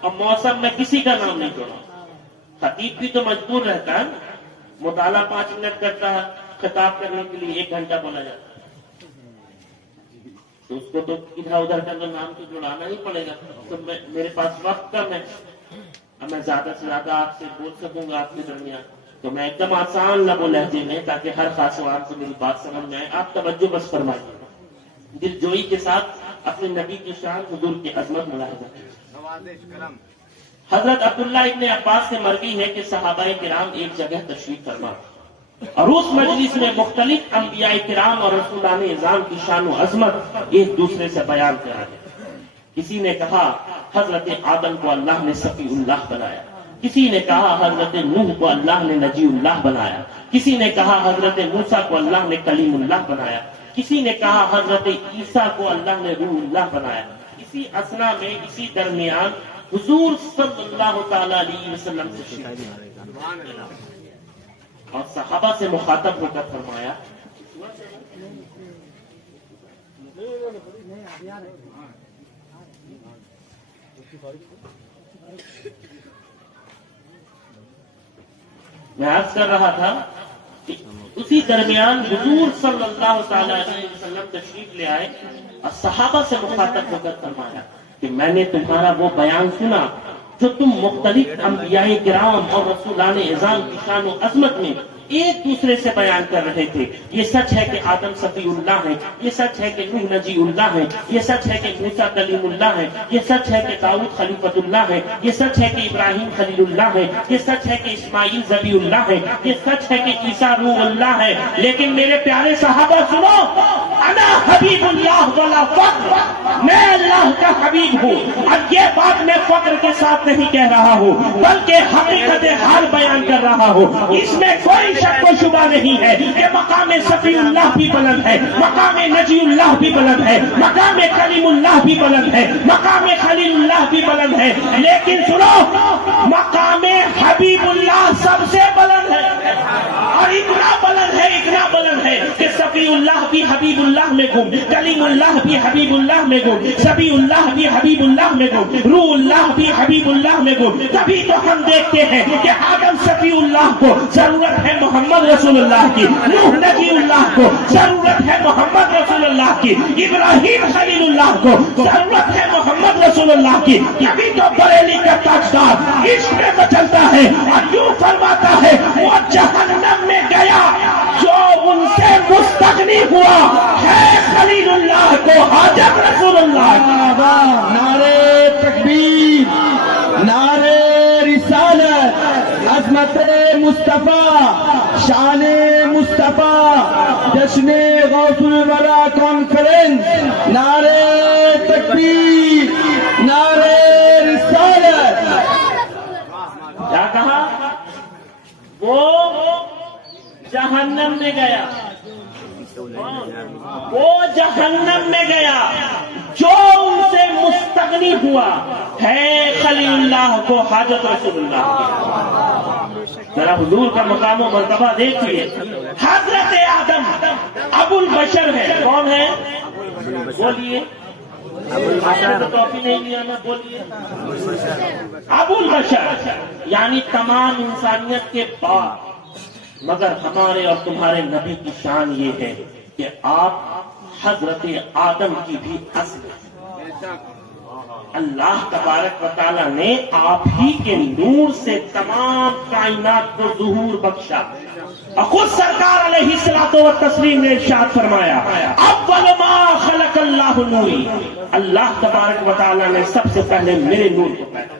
اور موسم میں کسی کا نام نہیں جوڑا۔ خطیب بھی تو مجبور رہتا ہے، مطالعہ 5 منٹ کرتا ہے، خطاب کرنے کے لیے 1 گھنٹہ بولا جاتا ہے، تو اس کو تو ادھر ادھر کا نام تو جڑانا ہی پڑے گا۔ تو میرے پاس وقت کم ہے، اب میں زیادہ سے زیادہ آپ سے بول سکوں گا آپ کے درمیان، تو میں ایک دم آسان لب و لہجے میں تاکہ ہر خاص وار سے میری بات سمجھ میں آئے، آپ توجہ بس فرمائیے، دل جوئی کے ساتھ اپنے نبی کی شان، حضور کی عظمت ملاحظہ کیجیے۔ حضرت عبداللہ ابن عباس سے مروی ہے کہ صحابہ کرام ایک جگہ تشریف فرما اور اس مجلس میں مختلف انبیاء کرام اور رسولان اعظام کی شان و عظمت ایک دوسرے سے بیان کر رہے ہیں۔ کسی نے کہا حضرت آدم کو اللہ نے صفی اللہ بنایا، کسی نے کہا حضرت نوح کو اللہ نے نجی اللہ بنایا، کسی نے کہا حضرت موسیٰ کو اللہ نے کلیم اللہ بنایا، کسی نے کہا حضرت عیسیٰ کو اللہ نے روح اللہ بنایا۔ اسی اثنا میں، اسی درمیان حضور صلی اللہ تعالی علیہ وسلم سے اور صحابہ سے مخاطب ہو کر فرمایا، میں عرض کر رہا تھا کہ اسی درمیان حضور صلی اللہ تعالی علیہ وسلم تشریف لے آئے اور صحابہ سے مخاطب ہو کر فرمایا کہ میں نے تمہارا وہ بیان سنا جو تم مختلف انبیاء کرام اور رسولان اعظام کی شان و عظمت میں ایک دوسرے سے بیان کر رہے تھے. یہ سچ ہے کہ آدم صفی اللہ ہے، یہ سچ ہے کہ نوح نجی اللہ ہے، یہ سچ ہے کہ موسیٰ کلیم اللہ ہے، یہ سچ ہے کہ داؤد خلیفۃ اللہ ہے، یہ سچ ہے کہ ابراہیم خلیل اللہ ہے، یہ سچ ہے کہ اسماعیل ذبیح اللہ ہے، یہ سچ ہے کہ عیسیٰ روح اللہ ہے. لیکن میرے پیارے صحابہ سنو، انا حبیب اللہ ولا فخر، میں اللہ کا حبیب ہوں. اور یہ بات میں فخر کے ساتھ نہیں کہہ رہا ہوں بلکہ حقیقت حال بیان کر رہا ہوں. اس میں کوئی شک و شبہ نہیں ہے کہ مقام صفی اللہ بھی بلند ہے، مقام نجی اللہ بھی بلند ہے، مقام کلیم اللہ بھی بلند ہے، مقام خلیل اللہ بھی بلند ہے. لیکن سنو، مقام حبیب اللہ سب سے بلند ہے، اور اتنا بلند ہے، اتنا بلند ہے کہ صفی اللہ بھی حبیب اللہ میں گم، کلیم اللہ بھی حبیب اللہ میں گم، صفی اللہ بھی حبیب اللہ میں گم، روح اللہ بھی حبیب اللہ میں گم. تبھی تو ہم دیکھتے ہیں کہ آدم صفی اللہ کو ضرورت ہے محمد رسول اللہ کی، نوح نبی اللہ کو ضرورت ہے محمد رسول اللہ کی، ابراہیم خلیل اللہ کو ضرورت ہے محمد رسول اللہ کی. ابھی تو بریلی کا تاجدار عشق میں مچلتا ہے اور یوں فرماتا ہے وہ جہنم میں گیا جو ان سے مستغنی ہوا ہے خلیل اللہ کو حاجت رسول اللہ. نعرے تکبیر، نعرے رسالت، عظمت مصطفیٰ، شان مصطفیٰ، جشن غوث الورا کانفرنس. نعرے تکبیر، نعرے رسالت. کیا کہا؟ وہ جہنم میں گیا، وہ جہنم میں گیا جو ان سے مستغنی ہوا ہے خلیل اللہ کو حاجت رسول اللہ کی. ذرا حضور کا مقام و مرتبہ دیکھیے. حضرت آدم ابو البشر ہے. کون ہے؟ بولیے. ٹاپی نہیں لیا نا، بولیے. ابو البشر یعنی تمام انسانیت کے بعد. مگر ہمارے اور تمہارے نبی کی شان یہ ہے کہ آپ حضرت آدم کی بھی اصل ہیں. اللہ تبارک و تعالیٰ نے آپ ہی کے نور سے تمام کائنات کو ظہور بخشا. اور خود سرکار علیہ الصلوۃ والتسلیم نے ارشاد فرمایا اول ما خلق اللہ نوری. اللہ تبارک و تعالیٰ نے سب سے پہلے میرے نور کو پیدا.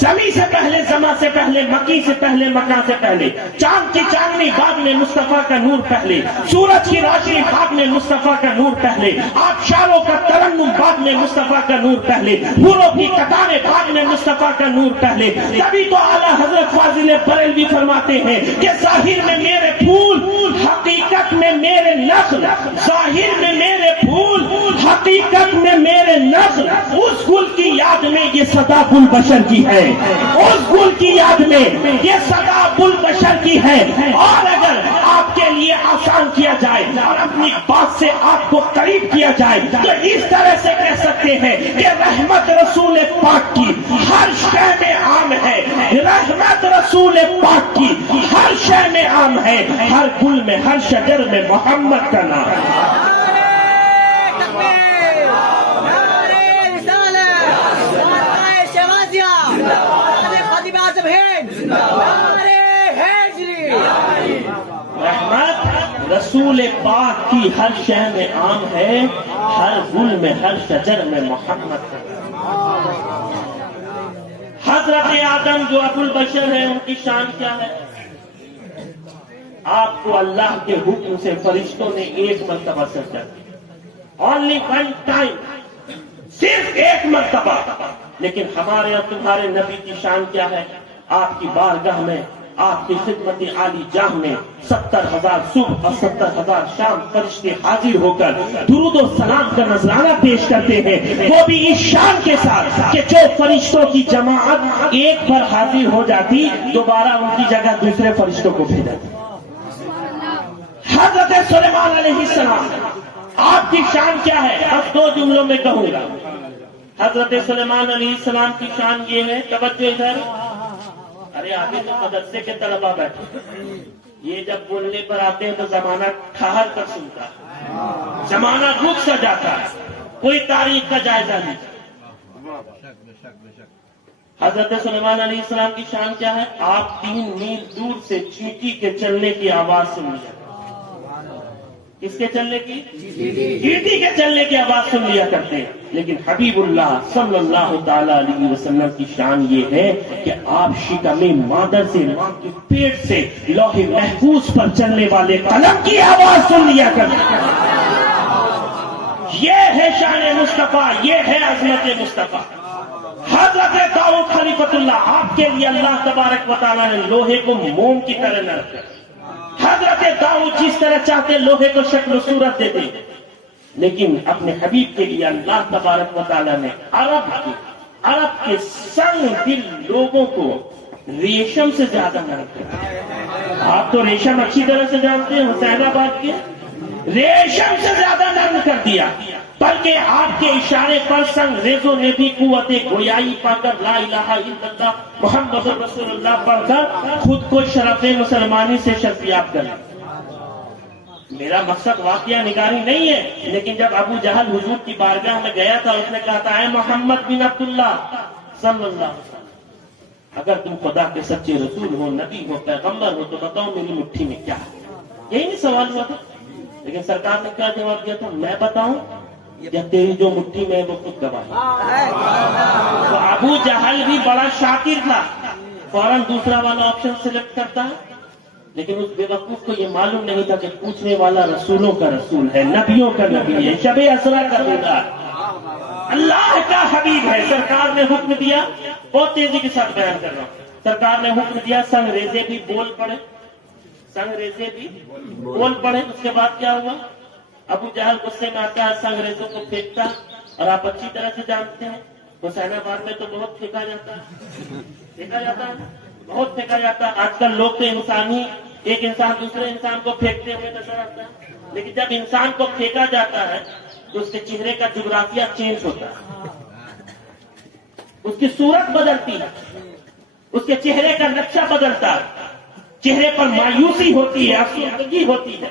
زمین سے پہلے، زما سے پہلے، مکی سے پہلے، مکہ سے پہلے، چاند کی چاندنی بعد میں مصطفیٰ کا نور پہلے، سورج کی روشنی بعد میں مصطفیٰ کا نور پہلے، آبشاروں کا ترنم بعد میں مصطفیٰ کا نور پہلے، پھولوں کی قطاریں بعد میں مصطفیٰ کا نور پہلے. تبھی تو اعلیٰ حضرت فاضل بریلوی فرماتے ہیں کہ ظاہر میں میرے پھول، حقیقت میں میرے نخل، ظاہر میں میرے پھول، حقیقت میں میرے نخل. اس گل کی یاد میں یہ صدا گل بشر کی ہے، اس گل کی یاد میں یہ صدا گل بشر کی ہے. اور اگر آپ کے لیے آسان کیا جائے اور اپنی بات سے آپ کو قریب کیا جائے تو اس طرح سے کہہ سکتے ہیں کہ رحمت رسول پاک کی ہر شے میں عام ہے، رحمت رسول پاک کی ہر شے میں عام ہے، ہر گل میں، ہر شجر میں محمد کا نام ہے. رحمت رسول پاک کی ہر شے میں عام ہے، ہر گل میں، ہر شجر میں محمد کا نام. حضرت آدم جو ابو البشر ہے ان کی شان کیا ہے؟ آپ کو اللہ کے حکم سے فرشتوں نے ایک مرتبہ سجدہ کیا، اونلی ون ٹائم، صرف ایک مرتبہ. لیکن ہمارے اور تمہارے نبی کی شان کیا ہے؟ آپ کی بارگاہ میں، آپ کی خدمت عالی جاہ میں 70,000 صبح اور 70,000 شام فرشتے حاضر ہو کر درود و سلام کا نذرانہ پیش کرتے ہیں، وہ بھی اس شان کے ساتھ کہ جو فرشتوں کی جماعت ایک بار حاضر ہو جاتی دوبارہ ان کی جگہ دوسرے فرشتوں کو بھیجا. حضرت سلیمان علیہ السلام، آپ کی شان کیا ہے؟ اب 2 جملوں میں کہوں گا. حضرت سلیمان علیہ السلام کی شان یہ ہے، توجہ ادھر. ارے آگے تو مدرسے کے طلبا بیٹھے. یہ جب بولنے پر آتے ہیں تو زمانہ ٹھہر کر سنتا ہے، زمانہ رک سا جاتا ہے، کوئی تاریخ کا جائزہ نہیں۔ حضرت سلیمان علیہ السلام کی شان کیا ہے؟ آپ 3 میل دور سے چینٹی کے چلنے کی آواز سن لیا۔ کس کے چلنے کی؟ چینٹی کے چلنے کی آواز سن لیا کرتے ہیں۔ لیکن حبیب اللہ صلی اللہ تعالی علیہ وسلم کی شان یہ ہے کہ آپ شکم مادر سے، ماں کے پیٹ سے لوح محفوظ پر چلنے والے قلم کی آواز سن لیا کرتے ہیں۔ یہ ہے شان مصطفیٰ، یہ ہے عظمت مصطفیٰ۔ حضرت داؤد خلیفۃ اللہ، آپ کے لیے اللہ تبارک و تعالیٰ نے لوہے کو موم کی طرح نہ رکھا۔ حضرت داؤد جس طرح چاہتے لوہے کو شکل و صورت دیتے، لیکن اپنے حبیب کے لیے اللہ تبارک و تعالیٰ نے عرب کے سنگ دل لوگوں کو ریشم سے زیادہ نرم کر دیا۔ آپ تو ریشم اچھی طرح سے جانتے ہیں، حسین آباد کے ریشم سے زیادہ نرم کر دیا، بلکہ آپ کے اشارے پر سنگ ریزوں نے بھی قوت گویائی پا کر لا الہ الا اللہ محمد رسول اللہ پڑھ کر خود کو شرف مسلمانی سے شرفیاب کر لیا۔ میرا مقصد واقعہ نگاری نہیں ہے، لیکن جب ابو جہل حضور کی بارگاہ میں گیا تھا، اس نے کہا تھا اے محمد بن عبداللہ صلی اللہ علیہ وسلم، اگر تم خدا کے سچے رسول ہو، نبی ہو، پیغمبر ہو، تو بتاؤ میری مٹھی میں کیا ہے؟ یہی نہیں سوال ہوا تھا، لیکن سرکار نے کیا جواب دیا تھا؟ میں بتاؤں یا تیری جو مٹھی میں وہ خود گواہ ہے۔ تو ابو جہل بھی بڑا شاکر تھا، فوراً دوسرا والا آپشن سلیکٹ کرتا ہے، لیکن اس بے وقوف کو یہ معلوم نہیں تھا کہ پوچھنے والا رسولوں کا رسول ہے، نبیوں کا نبی ہے، شب اسرا کا دیدار، اللہ کا حبیب ہے۔ سرکار نے حکم دیا، بہت تیزی کے ساتھ بیان کر رہا ہوں، سرکار نے حکم دیا سنگ ریزے بھی بول پڑے، سنگ ریزے بھی بول پڑے۔ اس کے بعد کیا ہوا؟ ابو جہل غصے میں آتا ہے، سنگ ریزوں کو پھینکتا، اور آپ اچھی طرح سے جانتے ہیں حسین آباد میں تو بہت پھینکا جاتا ہے، بہت پھینکا جاتا ہے۔ آج کل لوگ تو انسانی، ایک انسان دوسرے انسان کو پھینکتے ہوئے نظر آتا ہے، لیکن جب انسان کو پھینکا جاتا ہے تو اس کے چہرے کا جغرافیہ چینج ہوتا ہے، اس کی صورت بدلتی ہے، اس کے چہرے کا نقشہ بدلتا ہے، چہرے پر مایوسی ہوتی ہے، افسردگی ہوتی ہے۔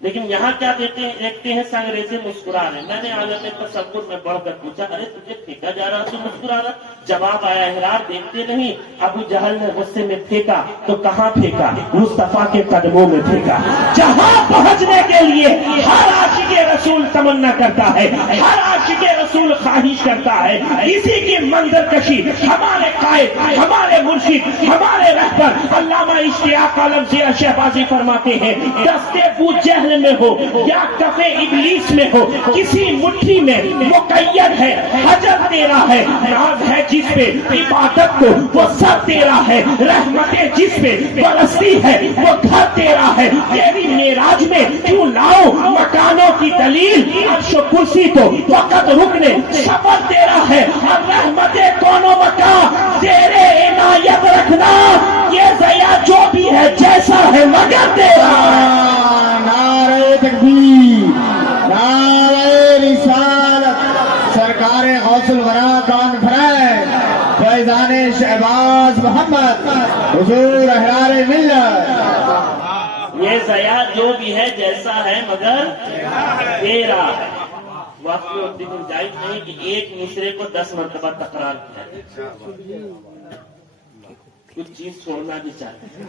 لیکن یہاں کیا دیکھتے ہیں سنگ ریزے مسکرا رہے۔ میں نے عالم تصور میں بڑھ کر پوچھا، ارے تجھے پھینکا جا رہا تو مسکرا رہا؟ جواب آیا احرار دیکھتے نہیں، ابو جہل نے غصے میں پھینکا تو کہاں پھینکا؟ مصطفیٰ کے قدموں میں پھینکا، جہاں پہنچنے کے لیے ہر عاشق رسول تمنا کرتا ہے، ہر عاشق رسول خواہش کرتا ہے اسی کی منظر کشی ہمارے قائد، ہمارے مرشد، ہمارے رہبر علامہ اشتیاق عالم ضیاء شہبازی فرماتے ہیں، دستے بو جہل میں ہو یا کفے ابلیس میں ہو، کسی مٹھی میں مقید ہے حجر تیرا ہے، ناز ہے جس پہ عبادت کو وہ سب تیرا ہے، رحمتیں جس پہ برستی ہے وہ گھر تیرا ہے، تیری معراج میں کیوں لاؤ مکانوں کی دلیل، عرش و کرسی تو وقت رکنے سفر تیرا ہے، اور رحمتیں کونوں مکان تیرے عنایت رکھنا، یہ ضیاء جو بھی ہے جیسا ہے مگر تیرا۔ نعرہ تکبیر، نعرہ رسالت، سرکار غوث الورا کانفرنس، فیضان شہباز محمد، حضور احرار ملت۔ یہ ضیاء جو بھی ہے جیسا ہے مگر تیرا ہے۔ واقعی اور گنجائش نہیں کہ ایک مصرے کو 10 مرتبہ تکرار کیا، کچھ چیز چھوڑنا بھی چاہتے ہیں،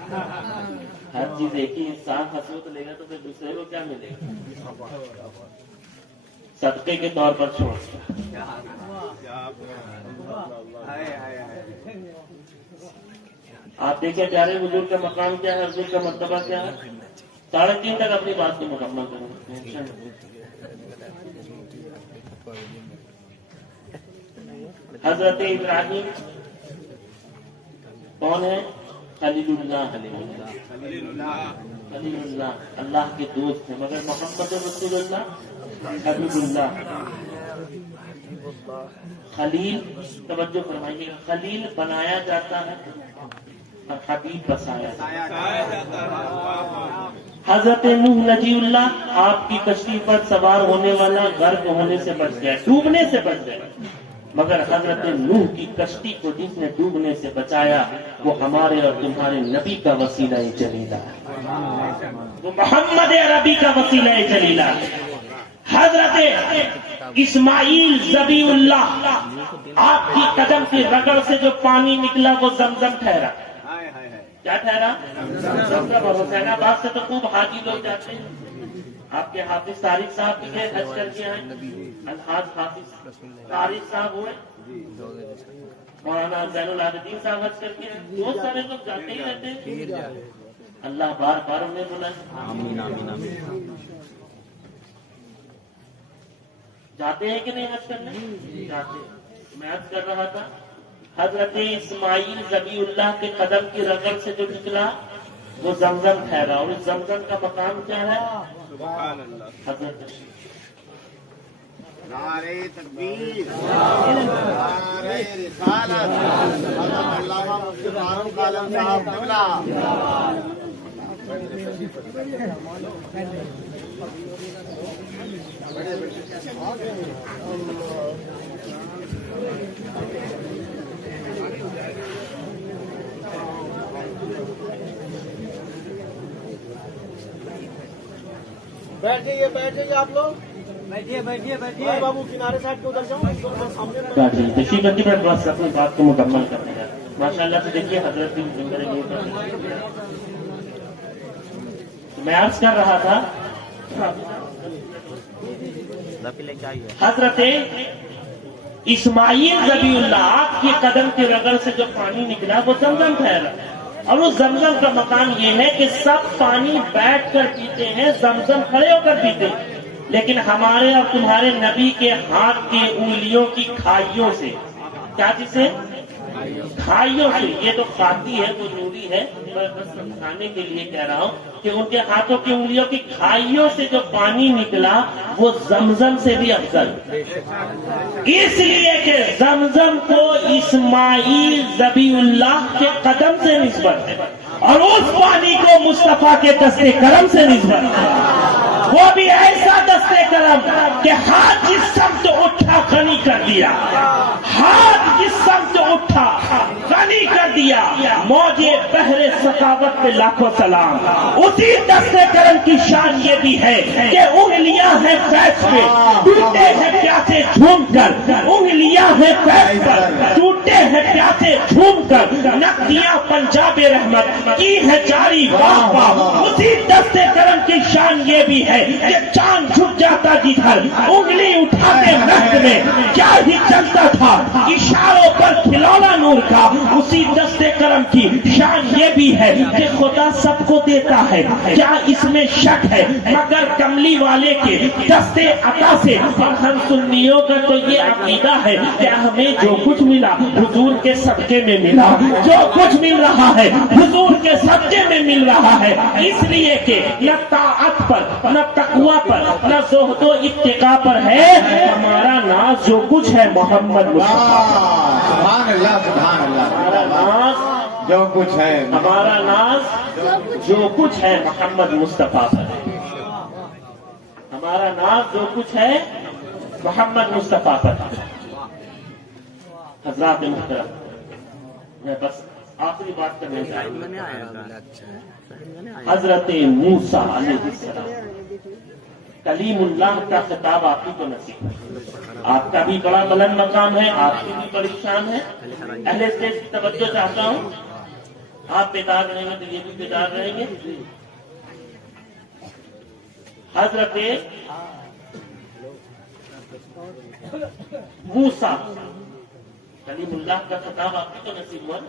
ہر چیز ایک ہی انسان حسوت لے گا تو پھر دوسرے کو کیا ملے گا؟ صدقے کے طور پر چھوڑ دیا۔ آپ دیکھیں پیارے حضور کا مقام کیا ہے، حضور کا مرتبہ کیا ہے؟ 3:30 تک اپنی بات کو مکمل کریں۔ حضرت ابراہیم کون ہے؟ خلیل اللہ، خلیل اللہ اللہ کے دوست ہیں، مگر محمد رسول اللہ حبیب اللہ۔ خلیل، توجہ فرمائیے، خلیل بنایا جاتا ہے اور حبیب بسایا جاتا ہے۔ حضرت نوح نجی اللہ آپ کی کشتی پر سوار ہونے والا غرق ہونے سے بچ گیا، ڈوبنے سے بچ گیا، مگر حضرت نوح کی کشتی کو جس نے ڈوبنے سے بچایا وہ ہمارے اور تمہارے نبی کا وسیلہ جلیلہ ہے۔ وہ محمد عربی کا وسیلہ جلیلہ ہے۔ حضرت اسماعیل ذبیح اللہ، آپ کی قدم کی رگڑ سے جو پانی نکلا وہ زمزم ٹھہرا۔ کیا ٹھہرا؟ زمزم۔ اور حسین آباد سے تو خوب حاجی لوگ جاتے ہیں۔ آپ کے حافظ طارق صاحب بھی گئے، حج کر کے آئے، الحاج حافظ طارق صاحب ہوئے، مولانا زین العابدین صاحب حج کر کے آئے، بہت سارے لوگ جاتے ہی رہتے ہیں۔ اللہ بار بار انہیں بلائے۔ جاتے ہیں کہ نہیں حج کرنے؟ جاتے ہیں۔ میں حج کر رہا تھا، حضرت اسماعیل ذبیح اللہ کے قدم کی رگڑ سے جو نکلا وہ زمزم ٹھہرا، اور اس زمزم کا مقام کیا ہے؟ حضرت نعرہ تکبیر، نعرہ رسالت، حضرت علامہ مفتی فاروق عالم صاحب قبلہ۔ بیٹھ جائیے آپ لوگ، بیٹھیے بابو کنارے سائڈ کے ادھر جاؤ۔ تشریف رکھیے، میں بس اپنی بات کو مکمل کرنے جا رہا ہوں۔ ماشاء اللہ سے دیکھیے حضرت کی میں عرض کر رہا تھا، حضرت اسماعیل ذبیح اللہ، آپ کی قدم کے رگڑ سے جو پانی نکلا وہ زمزم ٹھہرا، اور اس زمزم کا مقام یہ ہے کہ سب پانی بیٹھ کر پیتے ہیں، زمزم کھڑے ہو کر پیتے ہیں، لیکن ہمارے اور تمہارے نبی کے ہاتھ کے انگلیوں کی کھائیوں سے، کیا چیز سے؟ کھائیوں سے۔ یہ تو خاطی ہے، وہ نوری ہے، میں بس سمجھانے کے لیے کہہ رہا ہوں کہ ان کے ہاتھوں کی انگلیوں کی کھائیوں سے جو پانی نکلا وہ زمزم سے بھی افضل، اس لیے کہ زمزم کو اسماعیل ذبیح اللہ کے قدم سے نسبت ہے، اور اس پانی کو مصطفیٰ کے دست کرم سے نسبت ہے۔ وہ بھی ایسا دست کرم کہ ہاتھ جس سمت اٹھا غنی کر دیا، ہاتھ جس سمت اٹھا غنی کر دیا، موجے بحر سخاوت پہ لاکھوں سلام۔ اسی دست کرم کی شان یہ بھی ہے کہ انگلیاں ہیں فیض پہ، ٹوٹے ہیں پیاسے جھوم کر، انگلیاں ہیں فیض پر، ٹوٹے ہیں پیاسے جھوم کر، نقدیاں پنجاب رحمت کی ہے جاری واہ واہ۔ اسی دست کرم کی شان یہ بھی ہے کہ چاند جھک جاتا جدھر، انگلی اٹھاتے مہد میں کیا ہی چلتا تھا، اشاروں پر کھلونا نور کا۔ اسی دست کرم کی شان یہ بھی ہے کہ خدا سب کو دیتا ہے، کیا اس میں شک ہے، مگر کملی والے کے دست عطا سے۔ اور ہم سنیوں کا تو یہ عقیدہ ہے کہ ہمیں جو کچھ ملا حضور کے صدقے میں ملا، جو کچھ مل رہا ہے حضور کے صدقے میں مل رہا ہے، اس لیے کہ نہ طاعت پر، نہ تقوی پر، نہ زہد و اتقاء پر ہے، ہمارا ناز جو کچھ ہے محمد مصطفیٰ۔ سبحان اللہ، سبحان اللہ۔ ہمارا ناز جو کچھ ہے، ہمارا ناز جو کچھ ہے محمد مصطفیٰ پر، ہمارا ناز جو کچھ ہے محمد مصطفیٰ پر۔ حضرات محترم، میں بس آخری بات کرنے جا رہا ہوں۔ حضرت موسیٰ علیہ السلام، کلیم اللہ کا خطاب آپ ہی کو نصیب ہے۔ آپ کا بھی بڑا بلند مقام ہے، آپ کی بھی بڑی شان ہے۔ اہل اسٹیج کی توجہ چاہتا ہوں، آپ بیدار رہیں گے تو یہ بھی بیدار رہیں گے۔ حضرت موسیٰ، کلیم اللہ کا خطاب آپ ہی کو نصیب ہوا،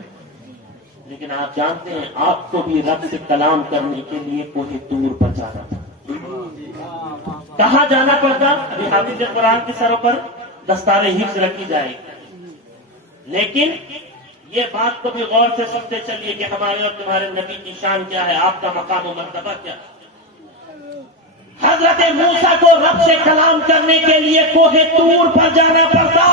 لیکن آپ جانتے ہیں آپ کو بھی رب سے کلام کرنے کے لیے کوہ طور پر جانا تھا۔ کہاں جانا پڑتا؟ ابھی حافظ قرآن کے سروں پر دستار حفظ رکھی جائے گی، لیکن یہ بات کو بھی غور سے سنتے چلیے کہ ہمارے اور تمہارے نبی کی شان کیا ہے، آپ کا مقام و مرتبہ کیا ہے۔ حضرت موسیٰ کو رب سے کلام کرنے کے لیے کوہ طور پر جانا پڑتا،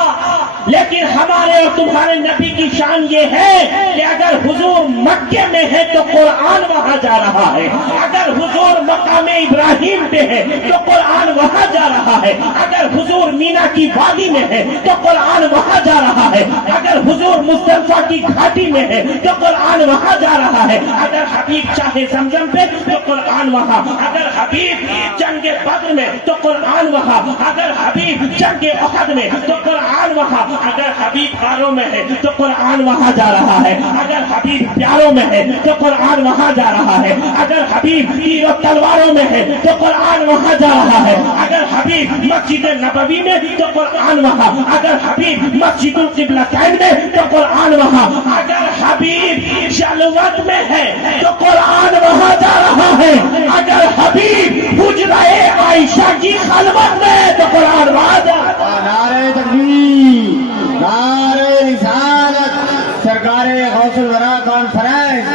لیکن ہمارے اور تمہارے نبی کی شان یہ ہے کہ اگر حضور مکے میں ہے تو قرآن وہاں جا رہا ہے، اگر حضور مقام ابراہیم پہ ہے تو قرآن وہاں جا رہا ہے، اگر حضور مینا کی وادی میں ہے تو قرآن وہاں جا رہا ہے، اگر حضور مصطفیٰ کی گھاٹی میں ہے تو قرآن وہاں جا رہا ہے، اگر حبیب چاہے زمزم پہ تو قرآن وہاں، اگر حبیب جنگ بدر میں تو قرآن وہاں، اگر حبیب جنگ احد میں تو قرآن وہاں، اگر حبیب غاروں میں ہے تو قرآن وہاں جا رہا ہے، اگر حبیب پیاروں میں ہے تو قرآن وہاں جا رہا ہے، اگر حبیب تیر و تلواروں میں ہے تو قرآن وہاں جا رہا ہے، اگر حبیب مسجد نبوی میں تو قرآن وہاں، اگر حبیب مسجد القبلتین میں تو قرآن وہاں، اگر حبیب جلوت میں ہے تو قرآن وہاں جا رہا ہے، اگر حبیب حجرہ عائشہ کی خلوت میں تو قرآن وہاں جا رہا ہے۔ نعرہ تکبیر، نعرہ رسالت، سرکار غوث الورا کانفرنس،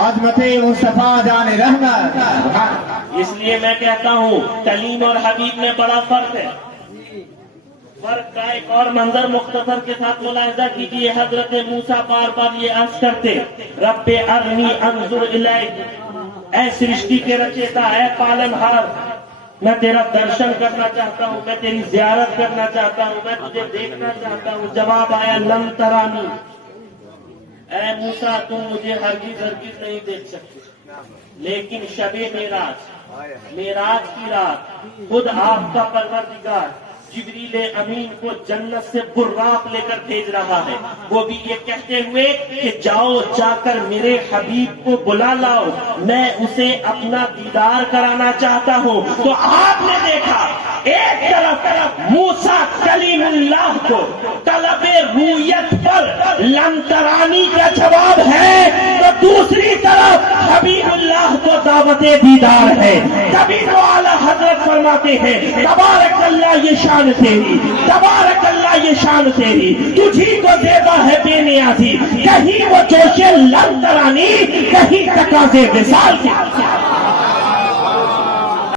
عظمت مصطفیٰ جان رحمت۔ اس لیے میں کہتا ہوں کلیم اور حبیب میں بڑا فرق ہے۔ فرق کا ایک اور منظر مختصر کے ساتھ ملاحظہ کیجیے۔ حضرت موسیٰ بار بار یہ عرض کرتے رب ارنی انظر الیک، اے سرشٹی کے رچیتا، اے پالنہار، میں تیرا درشن کرنا چاہتا ہوں، میں تیری زیارت کرنا چاہتا ہوں، میں تجھے دیکھنا چاہتا ہوں۔ جواب آیا لن ترانی، اے موسیٰ تم مجھے ہرگز ہرگز نہیں دیکھ سکتے، لیکن شب معراج کی رات خود آپ کا پروردگار جبریل امین کو جنت سے براق لے کر بھیج رہا ہے، وہ بھی یہ کہتے ہوئے کہ جاؤ جا کر میرے حبیب کو بلا لاؤ، میں اسے اپنا دیدار کرانا چاہتا ہوں۔ تو آپ نے دیکھا ایک طرف موسیٰ کلیم اللہ کو طلب رویت پر لن ترانی کا جواب ہے، تو دوسری طرف حبیب اللہ کو دعوت دیدار ہے۔ کبھی تو اعلیٰ حضرت فرماتے ہیں تبارک اللہ یہ شان تیری، تبارک اللہ یہ شان تیری، تجھی کو زیبا ہے بے نیازی، کہیں وہ جوش لن ترانی، کہیں تقاضے وصال کے۔